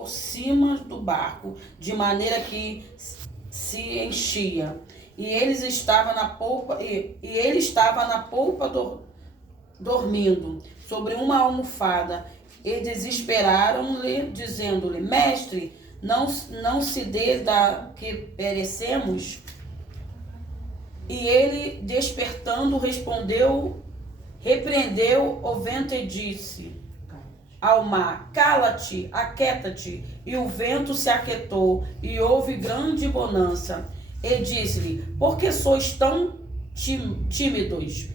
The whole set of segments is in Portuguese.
por cima do barco, de maneira que se enchia. E ele estava na polpa dormindo, sobre uma almofada. E desesperaram-lhe, dizendo-lhe: Mestre, não se dê da que perecemos? E ele, despertando, repreendeu o vento e disse ao mar: Cala-te, aquieta-te. E o vento se aquietou, e houve grande bonança. E disse-lhe: Por que sois tão tímidos?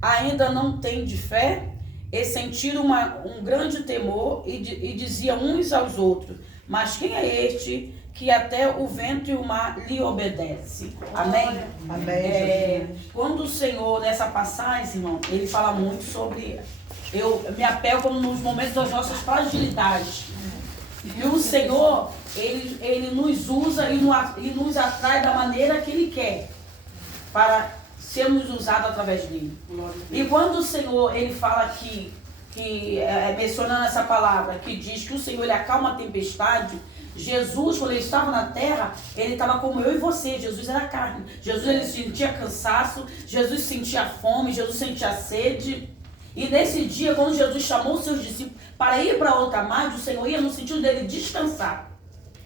Ainda não tendes fé? E sentiram um grande temor, e diziam uns aos outros: Mas quem é este que até o vento e o mar lhe obedece? Amém? Amém. Quando o Senhor, nessa passagem, irmão, ele fala muito sobre... Eu me apego nos momentos das nossas fragilidades. E o Senhor, ele nos usa e nos atrai da maneira que Ele quer, para sermos usados através dele. E quando o Senhor, ele fala aqui, mencionando essa palavra, que diz que o Senhor, ele acalma a tempestade. Jesus, quando ele estava na terra, ele estava como eu e você. Jesus era carne. Jesus, ele sentia cansaço, Jesus sentia fome, Jesus sentia sede. E nesse dia, quando Jesus chamou os seus discípulos para ir para outra margem, o Senhor ia no sentido dele descansar.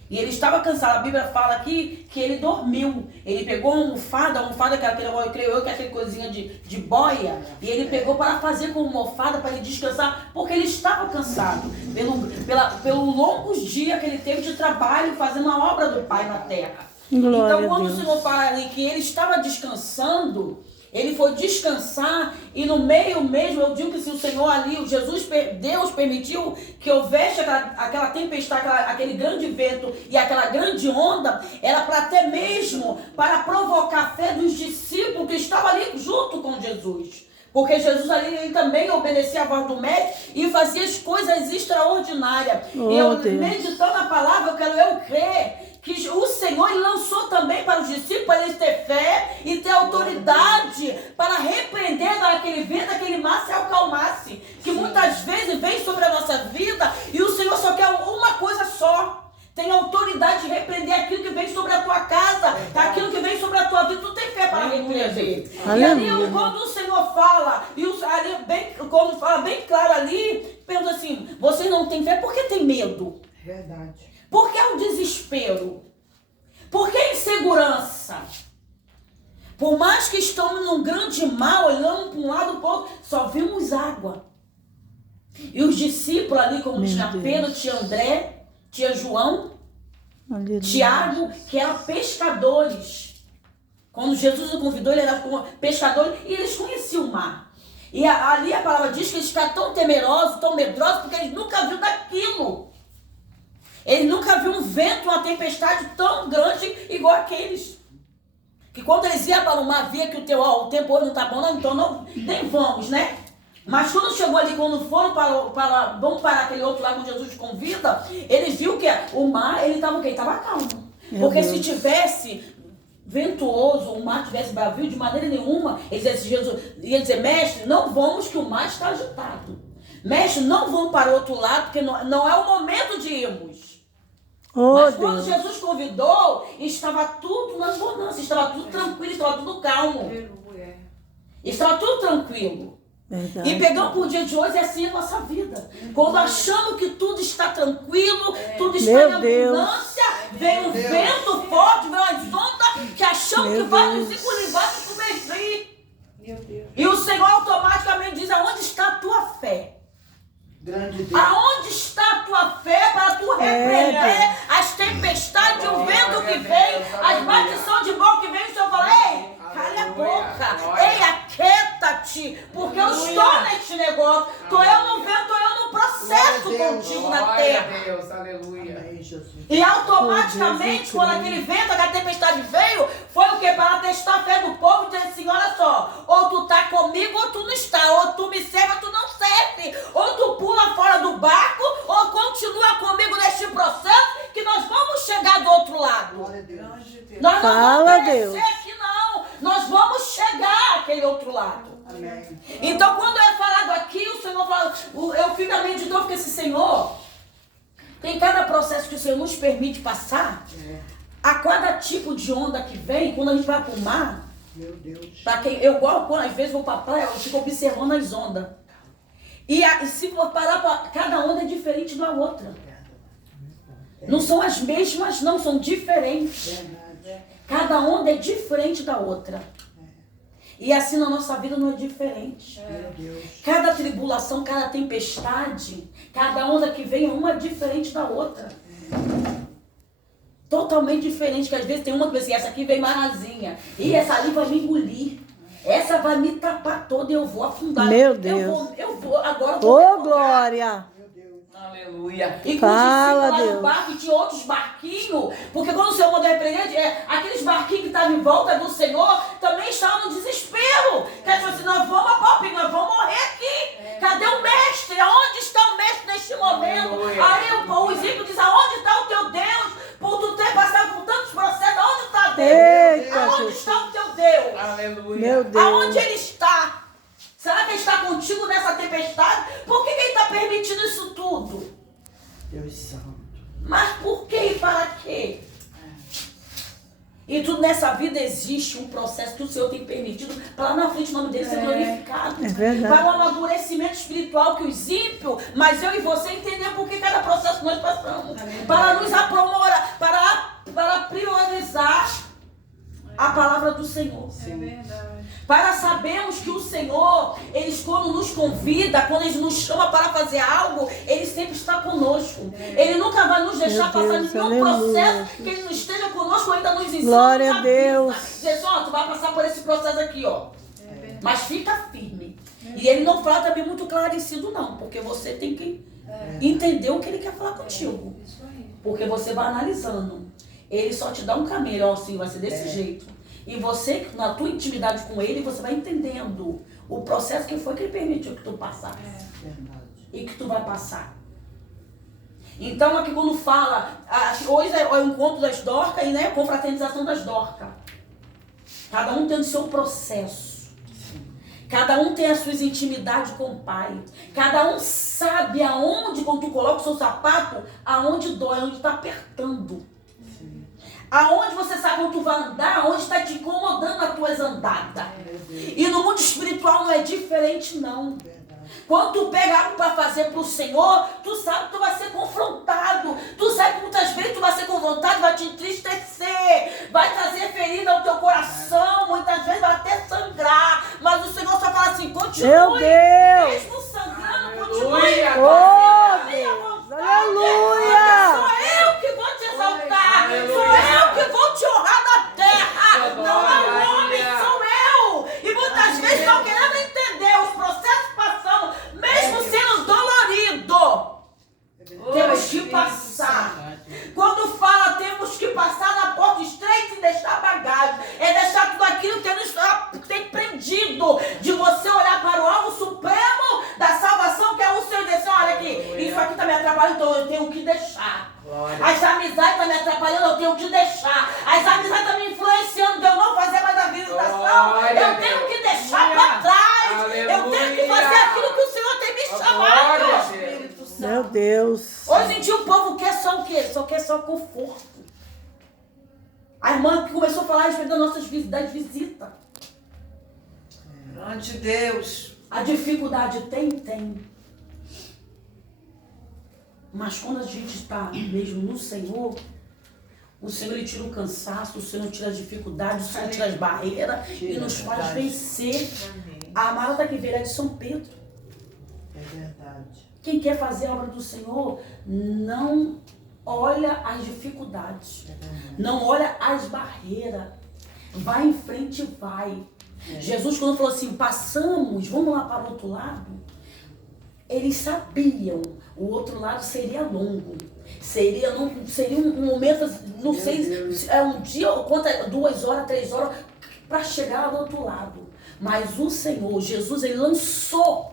E ele estava cansado. A Bíblia fala aqui que ele dormiu. Ele pegou uma almofada que eu creio eu que é aquela coisinha de boia. E ele pegou para fazer com uma almofada para ele descansar, porque ele estava cansado. Pelo longos dias que ele teve de trabalho fazendo a obra do Pai na terra. Então, quando o Senhor fala ali que ele estava descansando, ele foi descansar, e no meio mesmo, eu digo que se o Senhor ali, Deus permitiu que houvesse aquela tempestade, aquele grande vento e aquela grande onda, era para até mesmo para provocar a fé dos discípulos que estavam ali junto com Jesus. Porque Jesus ali, ele também obedecia a voz do mestre e fazia as coisas extraordinárias. Meditando a palavra, eu crer que o Senhor, ele lançou também para os discípulos, para eles ter fé e ter autoridade para repreender aquele vento, aquele mar se acalmasse. Que muitas vezes vem sobre a nossa vida e o Senhor só quer uma coisa só. Tem autoridade de repreender aquilo que vem sobre a tua casa, aquilo que vem sobre a tua vida. Tu tem fé para repreender. E ali, quando o Senhor fala, quando fala bem claro ali, pensa assim: vocês não têm fé porque tem medo. Verdade. Por que o desespero? Por que a insegurança? Por mais que estamos num grande mar, olhando para um lado para o outro, só vimos água. E os discípulos ali, como tinha Pedro, tinha André, tinha João, Tiago, que eram pescadores. Quando Jesus o convidou, ele era pescador e eles conheciam o mar. E ali a palavra diz que eles ficaram tão temerosos, tão medrosos, porque eles nunca viram daquilo. Eles nunca viram um vento, uma tempestade tão grande igual aqueles. Que quando eles iam para o mar, via que o tempo hoje não está bom, não, então nem vamos, né? Mas quando chegou ali, quando foram vamos para aquele outro lado onde Jesus convida, eles viram que o mar, ele estava o quê? Ele estava calmo. Porque se tivesse ventuoso, o mar tivesse bravio, de maneira nenhuma, Jesus ia dizer: mestre, não vamos que o mar está agitado. Mestre, não vamos para o outro lado, porque não é o momento de irmos. Mas quando Jesus convidou, estava tudo na bonança, estava tudo tranquilo, estava tudo calmo. Estava tudo tranquilo. Verdade. E pegando por dia de hoje, é assim a nossa vida. Quando achamos que tudo está tranquilo, tudo está em abundância, vem um vento forte, vem umas ondas que achamos que vai nos engolir, vai nos submergir. E o Senhor automaticamente diz: aonde está a tua fé? Grande Deus. Aonde está a tua fé para tu repreender as tempestades, o vento que vem, as maldições de mal que vem? O Senhor fala: ei, cala a boca, ei, aquieta-te, porque eu estou neste negócio. Estou eu no vento, estou eu no processo contigo na terra. Deus, aleluia. E automaticamente, quando aquele vento, aquela tempestade veio, foi o que? Para testar a fé do povo e dizer assim: olha só, ou tu está comigo ou tu não está, ou tu me serve ou tu não serve, ou tu pula fora do barco, ou continua comigo neste processo, que nós vamos chegar do outro lado. Nós não vamos perecer aqui, não. Nós vamos chegar àquele outro lado. Amém. Então, quando é falado aqui, o Senhor fala, eu fico meditando, porque esse Senhor, Tem cada processo que o Senhor nos permite passar. A cada tipo de onda que vem, quando a gente vai pro mar, Meu Deus. pra quem, eu igual, às vezes vou pra praia, eu fico observando as ondas. E se for parar, cada onda é diferente da outra. Não são as mesmas, não, são diferentes. Verdade. Cada onda é diferente da outra. E assim na nossa vida não é diferente. Meu Deus. Cada tribulação, cada tempestade, cada onda que vem é uma diferente da outra. Totalmente diferente, que às vezes tem uma que assim, essa aqui vem mais rasinha. E essa ali vai me engolir. Essa vai me tapar toda e eu vou afundar. Meu Deus. Eu vou agora. Ô, glória! Meu Deus. Aleluia. Inclusive, Fala, lá no Deus. barco tinha outros barquinhos, porque quando o Senhor mandou repreender, aqueles barquinhos que estavam em volta do Senhor também estavam no desespero. Quer dizer assim, nós vamos a pau, nós vamos morrer aqui. Cadê o mestre? Aonde está o mestre neste momento? Aleluia. Aí o Ezequiel diz, aonde está o teu Deus? Por tu ter passado por tantos processos, aonde está Deus? Eita, Aonde Jesus. está o teu Deus? Aleluia. Meu Deus. Aonde ele está? Será que ele está contigo nessa tempestade? Por que ele está permitindo isso tudo? Deus santo. Mas por que e para quê? E tudo nessa vida existe um processo que o Senhor tem permitido para lá na frente o nome dele ser glorificado. É verdade. Para o amadurecimento espiritual que os ímpios, mas eu e você entender por que cada processo que nós passamos. Para nos aprimorar, para priorizar a palavra do Senhor. É verdade. Para sabermos que o Senhor, Ele quando nos convida, quando Ele nos chama para fazer algo, Ele sempre está conosco. Ele nunca vai nos deixar Meu passar Deus, nenhum aleluia. processo que Ele não esteja conosco, ainda nos ensina. Glória nos a avisa. Deus. Diz, ó, tu vai passar por esse processo aqui, ó. É verdade. Mas fica firme. E Ele não fala também muito esclarecido, não, porque você tem que entender o que Ele quer falar contigo. Isso aí. Porque você vai analisando. Ele só te dá um caminho, ó, assim, vai ser desse jeito. E você, na tua intimidade com ele, você vai entendendo o processo que foi que ele permitiu que tu passasse. Verdade. E que tu vai passar. Então, aqui quando fala, hoje é o encontro das Dorcas e, né, a confraternização das Dorcas. Cada um tem o seu processo. Cada um tem as suas intimidades com o Pai. Cada um sabe aonde, quando tu coloca o seu sapato, aonde dói, aonde está apertando. Aonde você sabe quando tu vai andar, aonde está te incomodando as tuas andadas. E no mundo espiritual não é diferente, não. Quando tu pega algo para fazer para o Senhor, tu sabe que tu vai ser confrontado. Tu sabe que muitas vezes tu vai ser confrontado, vai te entristecer, vai trazer ferida ao teu coração, muitas vezes vai até sangrar. Mas o Senhor só fala assim, continue. Meu Deus. Mesmo sangrando, Aleluia. continue. Oh, Minha Deus. vontade. Aleluia. Sou eu que vou te exaltar. Aleluia. Sou eu que vou te honrar na terra. Não é o homem, Aleluia. sou eu. E muitas vezes estão querendo entender os processos passando, mesmo sendo dolorido. Temos que passar. Quando fala temos que passar na porta estreita e deixar bagagem, é deixar tudo aquilo que nos tem prendido, de você olhar para o alvo supremo da salvação, que é o Senhor, e dizer, olha aqui, isso aqui está me atrapalhando, então eu tenho que deixar. Glória. As amizades estão me atrapalhando, eu tenho que deixar. As amizades estão me influenciando de eu não fazer mais a visitação. Glória Eu a tenho Deus. que deixar para trás. Eu tenho que fazer Aleluia. aquilo que o Senhor tem me Glória chamado. a Deus. Meu Deus. Hoje em dia o povo quer só o quê? Só quer só conforto. A irmã que começou a falar a respeito das nossas das visitas. Ante Deus. A dificuldade tem. Mas quando a gente está mesmo no Senhor, o Senhor ele tira o cansaço, o Senhor tira as dificuldades, o Senhor tira as barreiras e nos faz vencer. A Marta que veio é de São Pedro. É verdade. Quem quer fazer a obra do Senhor não olha as dificuldades, não olha as barreiras, vai em frente e vai. Jesus quando falou assim, passamos, vamos lá para o outro lado, eles sabiam, o outro lado seria longo, seria um momento, não sei, um dia, quantas, 2 horas, 3 horas, para chegar do outro lado. Mas o Senhor, Jesus, ele lançou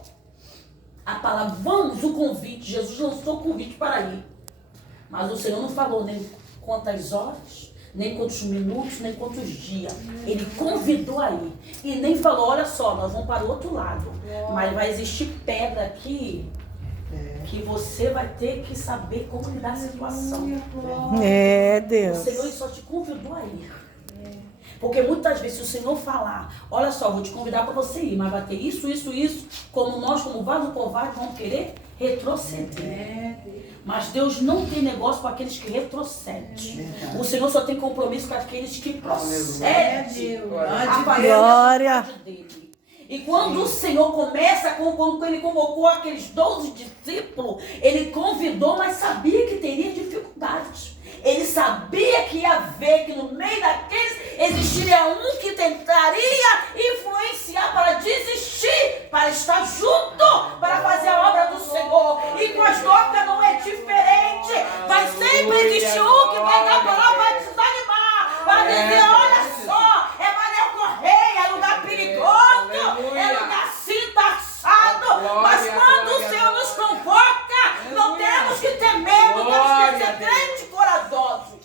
a palavra, vamos, o convite, Jesus lançou o convite para ir. Mas o Senhor não falou nem quantas horas, nem quantos minutos, nem quantos dias. Ele convidou a ir. E nem falou, olha só, nós vamos para o outro lado. Mas vai existir pedra aqui que você vai ter que saber como lidar com a situação. É, O Deus. Senhor ele só te convidou a ir. Porque muitas vezes se o Senhor falar, olha só, vou te convidar para você ir, mas vai ter isso, como nós, como vaso covarde, vamos querer retroceder. Mas Deus não tem negócio com aqueles que retrocedem. O Senhor só tem compromisso com aqueles que procedem. Glória. Dele. E quando o Senhor começa, quando ele convocou aqueles 12 discípulos, ele convidou, mas sabia que teria dificuldades. Ele sabia que ia ver que no meio daqueles existiria um que tentaria influenciar para desistir, para estar junto, para fazer a obra do Senhor. E com as Dorcas não é diferente. Vai sempre existir um que vai dar palavra, vai desanimar, vai dizer, olha só, é Manel Correia, é lugar perigoso, é lugar assim, taxado. Mas quando o Senhor nos convoca, não temos que ter medo, temos que ser crente corajosos.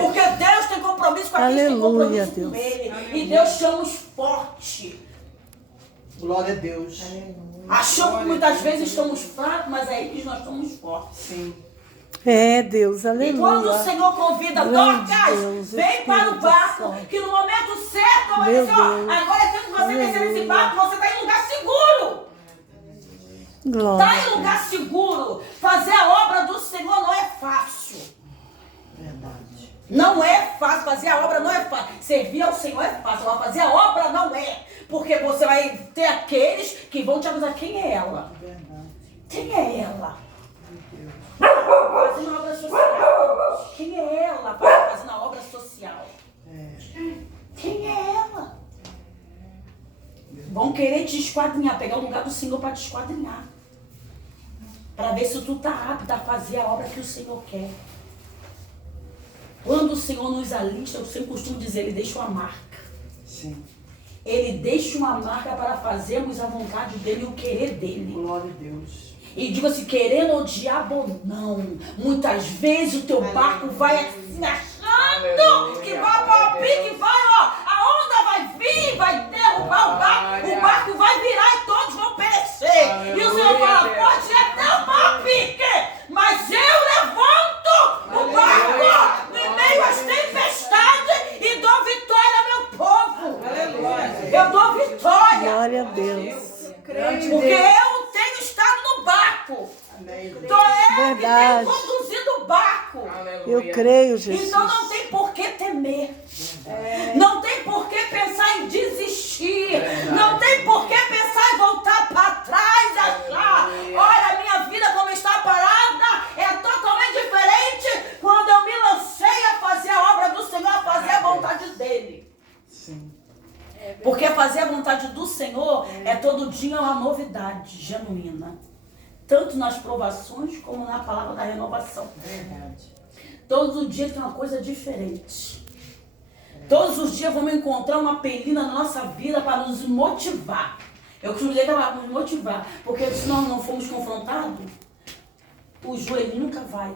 Porque Deus tem compromisso com aqueles que têm Aleluia, compromisso com Deus. Ele. E Deus chama os fortes. Glória a Deus. Achamos que muitas vezes estamos fracos, mas é aí que nós estamos fortes. Sim. É, Deus. E quando o Aleluia. Senhor convida, Grande Dorcas, Deus, vem para o Espírito barco, Santo. que no momento certo, vai Meu dizer, ó, Deus. agora é tempo de você descer nesse barco, você está em lugar seguro. Está Glória. em lugar seguro. Fazer a obra do Senhor não é fácil. Verdade. Não é fácil, fazer a obra não é fácil. Servir ao Senhor é fácil, mas fazer a obra não é. Porque você vai ter aqueles que vão te avisar quem é ela. Verdade. Quem é ela? Meu Deus. Fazendo a obra social. Quem é ela fazendo a obra social? Quem é ela? Vão querer te esquadrinhar, pegar o lugar do Senhor para te esquadrinhar. Para ver se tu tá apto a fazer a obra que o Senhor quer. Quando o Senhor nos alista, eu sempre costumo dizer, Ele deixa uma marca. Sim. Ele deixa uma marca para fazermos a vontade dEle e o querer dEle. Glória a Deus. E digo assim, querendo o diabo ou não, muitas vezes o teu barco vai assim, achando que vai para o pique, vai, ó, a onda vai vir, vai derrubar o barco vai virar e todos vão perecer. E o Senhor fala, pode ir até o pau pique, mas eu levanto o barco em meio às tempestades e dou vitória ao meu povo. Eu dou vitória. Glória a Deus. Porque eu tenho estado no barco. Então eu Verdade. que tenho conduzido o barco. Eu creio, Jesus. Então não tem por que temer. Não tem por que pensar em desistir. Não tem por que pensar em voltar para trás e achar, olha, a minha vida como está parada é totalmente diferente quando eu me lancei a fazer a obra do Senhor, a fazer a vontade dEle. Sim. Porque fazer a vontade do Senhor é todo dia uma novidade genuína. Tanto nas provações como na palavra da renovação. Verdade. Todos os dias tem uma coisa diferente. Todos os dias vamos encontrar uma pelina na nossa vida para nos motivar. Eu costumo dizer que é para nos motivar. Porque se nós não formos confrontados, o joelho nunca vai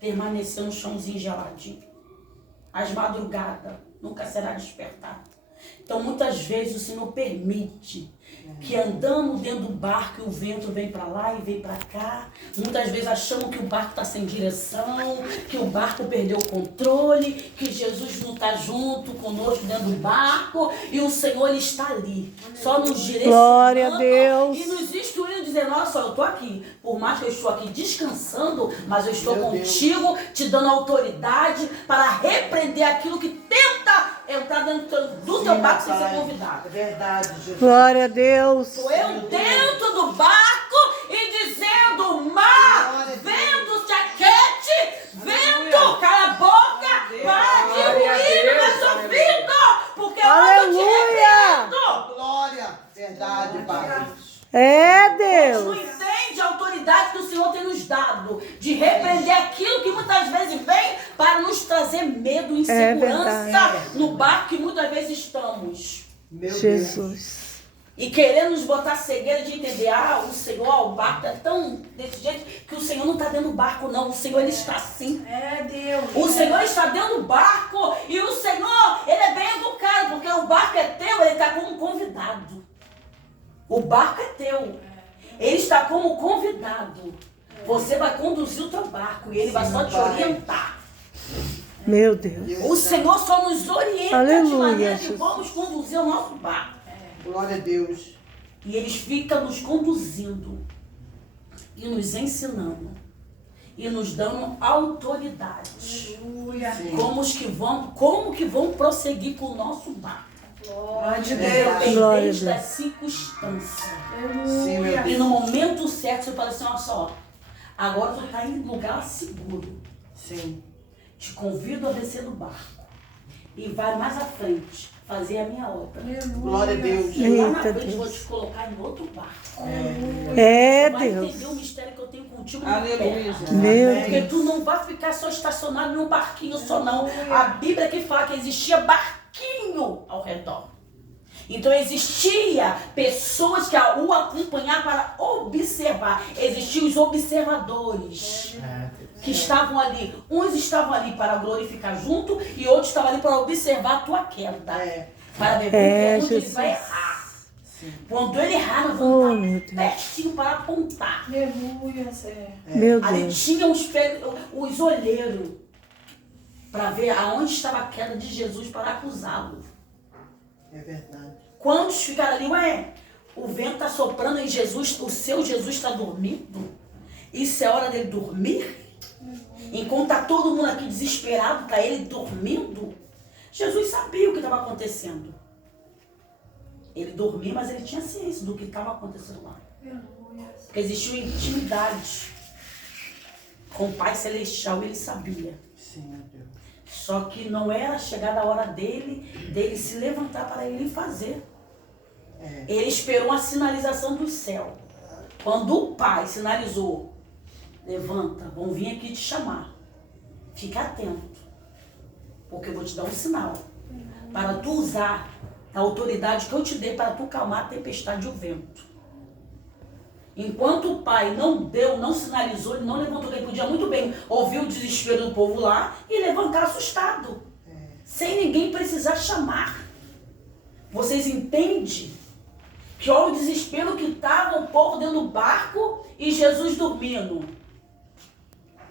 permanecer no chãozinho geladinho. As madrugadas nunca será despertado. Então, muitas vezes, o Senhor permite que andamos dentro do barco e o vento vem para lá e vem para cá. Muitas vezes achamos que o barco está sem direção, que o barco perdeu o controle, que Jesus não está junto conosco dentro do barco e o Senhor ele está ali, só nos direcionando. Glória a Deus. E nos instruindo, dizendo, olha só, eu estou aqui. Por mais que eu estou aqui descansando, mas eu estou contigo, te dando autoridade para repreender aquilo que tenta entrar dentro do teu barco sem ser convidado. É verdade, Jesus. Glória a Deus. Sou eu dentro do barco e dizendo, mar, vento, se aquete, vento, cala a boca, para de ruir no meu ouvido, porque eu te repreendo. Glória. Verdade, Pai. É, Tu Deus. entende a autoridade que o Senhor tem nos dado de repreender aquilo que muitas vezes vem para nos trazer medo e insegurança verdade. no barco que muitas vezes estamos. Meu Deus. Jesus. E querendo nos botar cegueira de entender, o Senhor, o barco é tão desse jeito que o Senhor não está dentro do barco, não. O Senhor, ele está assim. É Deus. O Senhor está dentro do barco e o Senhor, ele é bem educado, porque o barco é teu, ele está como um convidado. O barco é teu. Ele está como convidado. Você vai conduzir o teu barco e ele vai só te orientar. Meu Deus. O Senhor só nos orienta de Aleluia, maneira que Jesus. vamos conduzir o nosso barco. Glória a Deus. E eles ficam nos conduzindo e nos ensinando e nos dando autoridade. Sim. Como que vão prosseguir com o nosso barco? Glória de Deus. Glória a Desde Deus. das circunstâncias. Sim, meu E Deus. no momento certo você fala assim, olha só, agora tu está em lugar seguro. Sim. Te convido a descer do barco. E vai mais à frente fazer a minha obra. Glória a Deus. E lá na Eita, frente Deus. vou te colocar em outro barco. É, Vai Deus. entender o mistério que eu tenho contigo na Aleluia, terra. Jesus. Meu Porque Deus. tu não vai ficar só estacionado num barquinho só, não. A Bíblia que fala que existia barquinho ao redor. Então existia pessoas que o acompanhavam para observar. Existiam os observadores que estavam ali. Uns estavam ali para glorificar junto e outros estavam ali para observar a tua queda. É. Para ver onde ele Jesus. vai errar. Sim. Quando ele errar, nós Oh, vamos meu estar Deus. pertinho para apontar. Aleluia, Senhor. Meu Ali Deus. tinha os olheiros para ver aonde estava a queda de Jesus para acusá-lo. É verdade. Quantos ficaram ali, ué, o vento está soprando e Jesus, o seu Jesus está dormindo? Isso é hora dele dormir? Enquanto está todo mundo aqui desesperado, está ele dormindo? Jesus sabia o que estava acontecendo. Ele dormia, mas ele tinha ciência do que estava acontecendo lá. Porque existiu intimidade com o Pai Celestial, ele sabia. Sim, meu Deus. Só que não era chegada a hora dele se levantar para ele fazer. É. Ele esperou a sinalização do céu. Quando o Pai sinalizou, levanta, vão vir aqui te chamar. Fica atento, porque eu vou te dar um sinal. Para tu usar a autoridade que eu te dei para tu calmar a tempestade e o vento. Enquanto o pai não deu, não sinalizou, ele não levantou, ele podia muito bem ouvir o desespero do povo lá e levantar assustado. Sem ninguém precisar chamar. Vocês entendem que olha o desespero que estava o povo dentro do barco e Jesus dormindo.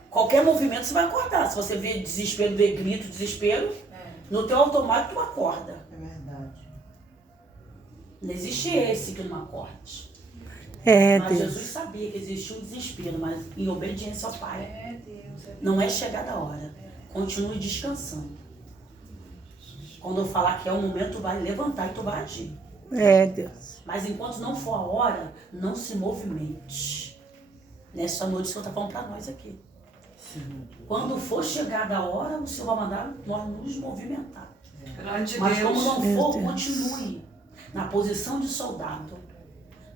Qualquer movimento você vai acordar. Se você vê desespero, vê grito, desespero, no teu automático tu acorda. É verdade. Não existe esse que não acorde. É, Mas Deus. Jesus sabia que existia um desespero, mas em obediência ao Pai. É Deus. Não é chegada a hora. Continue descansando. Quando eu falar que é o momento, tu vai levantar e tu vai agir. É, Deus. Mas enquanto não for a hora, não se movimente. Nessa noite o Senhor está falando para nós aqui. Sim, meu Deus. Quando for chegada a hora, o Senhor vai mandar nós nos movimentar. Glória de Mas como Deus. não Meu for, Deus. continue na posição de soldado.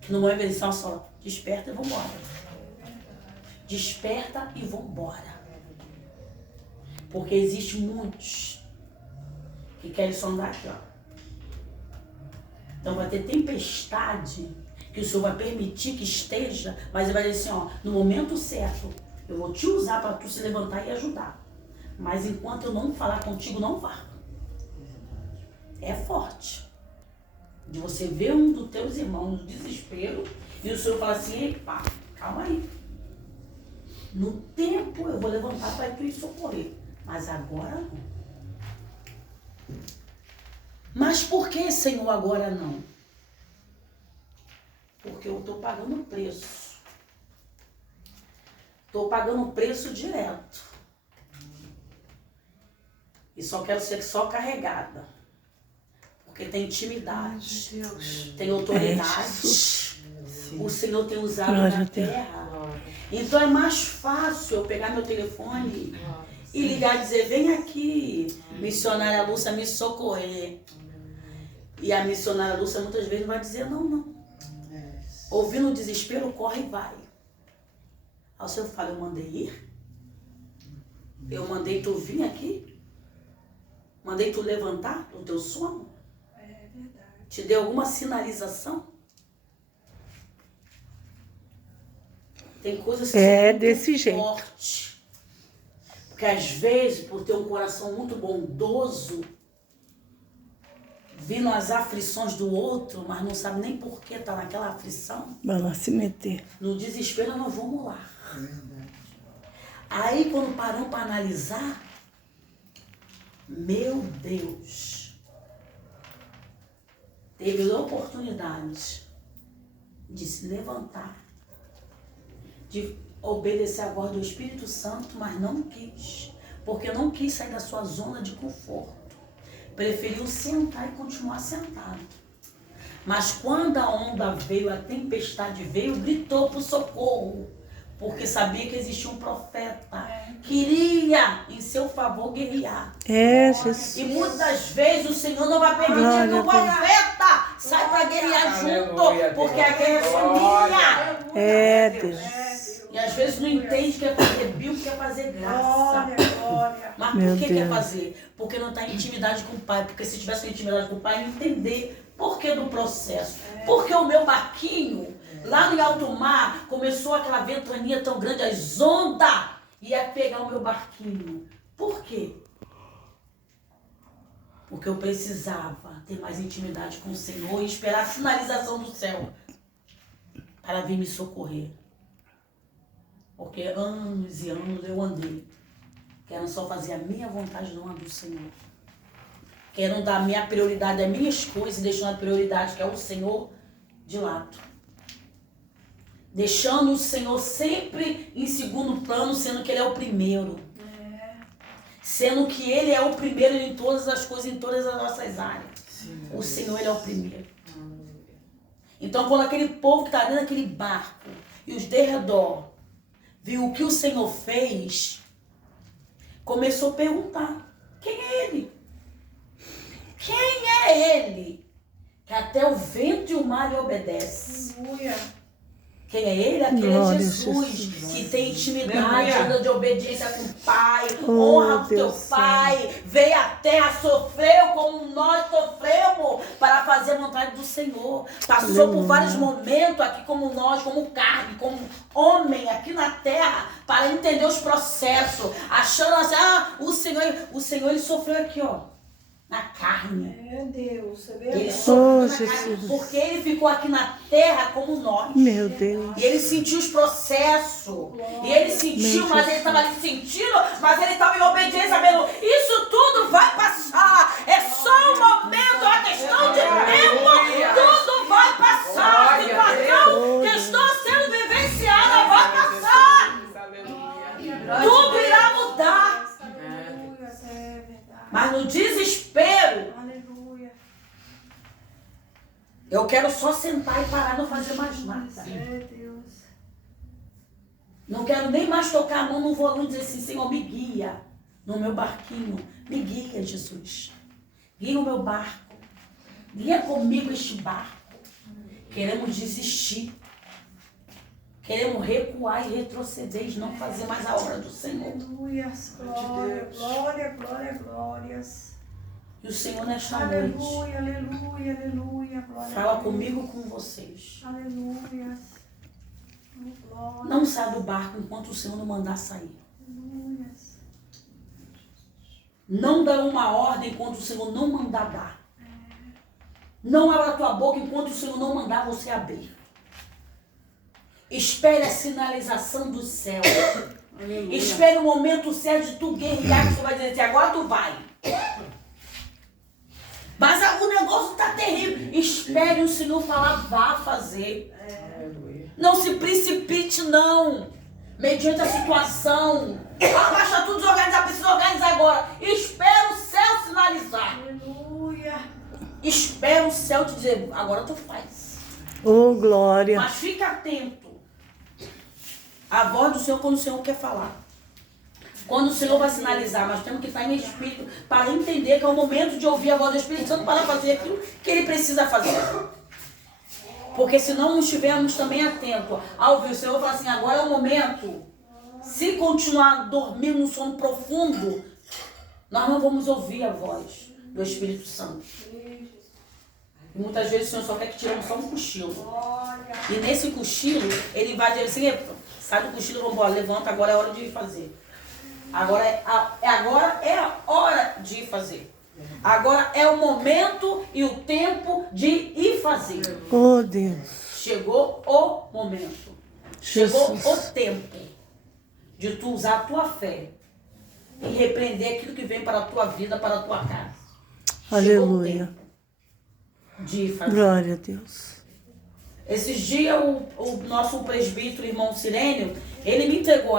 Que no momento eles falam só, desperta e vambora. Desperta e vambora. Porque existe muitos que querem só andar aqui, ó. Então vai ter tempestade que o Senhor vai permitir que esteja, mas ele vai dizer assim, ó, no momento certo, eu vou te usar para tu se levantar e ajudar. Mas enquanto eu não falar contigo, não vá. É forte. De você ver um dos teus irmãos no desespero e o Senhor fala assim, epa, calma aí. No tempo eu vou levantar para tu ir socorrer. Mas agora não. Mas por que, Senhor, agora não? Porque eu estou pagando o preço. Estou pagando o preço direto. E só quero ser só carregada. Porque tem intimidade, Deus. tem autoridade. Jesus. O Senhor tem usado Glória na a Deus. terra. Então é mais fácil eu pegar meu telefone e ligar e dizer, vem aqui, missionária Lúcia, me socorrer. E a missionária Lúcia muitas vezes vai dizer, não, não. Ouvindo o desespero, corre e vai. Aí o Senhor fala, eu mandei ir? Eu mandei tu vir aqui? Mandei tu levantar do teu sono? É verdade. Te dei alguma sinalização? Tem coisas que É são desse muito jeito. fortes. Porque às vezes, por ter um coração muito bondoso, vindo as aflições do outro, mas não sabe nem por que está naquela aflição. Vai lá se meter. No desespero nós vamos lá. É verdade. Aí quando paramos para analisar, meu Deus, teve oportunidade de se levantar, de obedecer a voz do Espírito Santo, mas não quis, porque não quis sair da sua zona de conforto. Preferiu sentar e continuar sentado. Mas quando a onda veio, a tempestade veio, gritou por socorro, porque sabia que existia um profeta. Queria, em seu favor, guerrear. É, Jesus. E muitas das vezes o Senhor não vai permitir Glória que o a Deus. profeta saia para guerrear junto, Aleluia, porque Deus. a guerra é só minha. É, Deus. E às vezes não entende que é fazer bíblico, que é fazer graça. Glória, glória. Mas Meu por que quer Deus. fazer? Porque não está em intimidade com o Pai. Porque se tivesse intimidade com o Pai, ia entender por que do processo. Porque o meu barquinho, lá no alto mar, começou aquela ventania tão grande, as ondas, ia pegar o meu barquinho. Por quê? Porque eu precisava ter mais intimidade com o Senhor e esperar a finalização do céu para vir me socorrer. Porque anos e anos eu andei. Quero só fazer a minha vontade, não a do Senhor. Quero dar a minha prioridade, as minhas coisas, e deixando a prioridade, que é o Senhor, de lado. Deixando o Senhor sempre em segundo plano, sendo que Ele é o primeiro. Sendo que Ele é o primeiro em todas as coisas, em todas as nossas áreas. O Senhor, Ele é o primeiro. Então, quando aquele povo que está dentro daquele barco e os de redor viu o que o Senhor fez, começou a perguntar: quem é Ele? Quem é Ele? Que até o vento e o mar lhe obedecem. Aleluia. Quem é Ele? Aquele Glória a Jesus, Jesus. que tem intimidade, Aleluia. anda de obediência com o Pai, Oh, honra o teu Deus Pai, veio à terra, sofreu como nós sofremos para fazer a vontade do Senhor. Passou por Aleluia. vários momentos aqui como nós, como carne, como homem aqui na terra, para entender os processos, achando assim, o Senhor ele sofreu aqui, ó, na carne. É Deus, é Ele verdade. sofreu Oh, na carne, Jesus. porque ele ficou aqui na terra como nós. Meu Deus. E ele sentiu os processos. E ele sentiu, mas ele estava ali sentindo, mas ele estava em obediência, sabendo, isso tudo vai passar. É só um momento, é uma questão de tempo. Tudo vai passar. A situação que estou sendo vivenciada vai passar. Tudo irá mudar. Aleluia, é verdade. Mas no desespero, Aleluia. eu quero só sentar e parar, não fazer mais nada. É Deus. Não quero nem mais tocar a mão no volume e dizer assim: Senhor, me guia no meu barquinho. Me guia, Jesus. Guia o meu barco. Guia comigo este barco. Queremos desistir. Queremos recuar e retroceder e não fazer mais a obra do Senhor. Aleluia. Glória, glória, glória, glórias. E o Senhor, nesta noite, Aleluia, aleluia, aleluia. Glória a fala Deus. comigo, com vocês. Aleluia. Glória. Não saia do barco enquanto o Senhor não mandar sair. Aleluia. Não dá uma ordem enquanto o Senhor não mandar dar. Não abra a tua boca enquanto o Senhor não mandar você abrir. Espere a sinalização do céu. Espere o momento certo de tu guerrear, que você vai dizer assim: agora tu vai. Mas o negócio está terrível. Espere o Senhor falar, vá fazer. Não se precipite, não. Mediante a situação. Mas está tudo desorganizado, precisa organizar agora. Espera o céu sinalizar. Aleluia. Espera o céu te dizer, agora tu faz. Oh, glória. Mas fica atento. A voz do Senhor quando o Senhor quer falar. Quando o Senhor vai sinalizar, nós temos que estar em espírito para entender que é o momento de ouvir a voz do Espírito Santo para fazer aquilo que ele precisa fazer. Porque se não estivermos também atentos ao ouvir o Senhor falar assim, agora é o momento. Se continuar dormindo no sono profundo, nós não vamos ouvir a voz do Espírito Santo. E muitas vezes o Senhor só quer que tiremos só um cochilo. E nesse cochilo, ele vai dizer assim, sai do cochilo, vamos embora, levanta, agora é a hora de fazer. Agora é a hora de fazer. Agora é o momento e o tempo de ir fazer. Oh, Deus. Chegou o momento. Chegou Jesus. o tempo de tu usar a tua fé e repreender aquilo que vem para a tua vida, para a tua casa. Chegou o Aleluia. tempo de ir fazer. Glória a Deus. Esses dias o nosso presbítero, irmão Sirênio, ele me entregou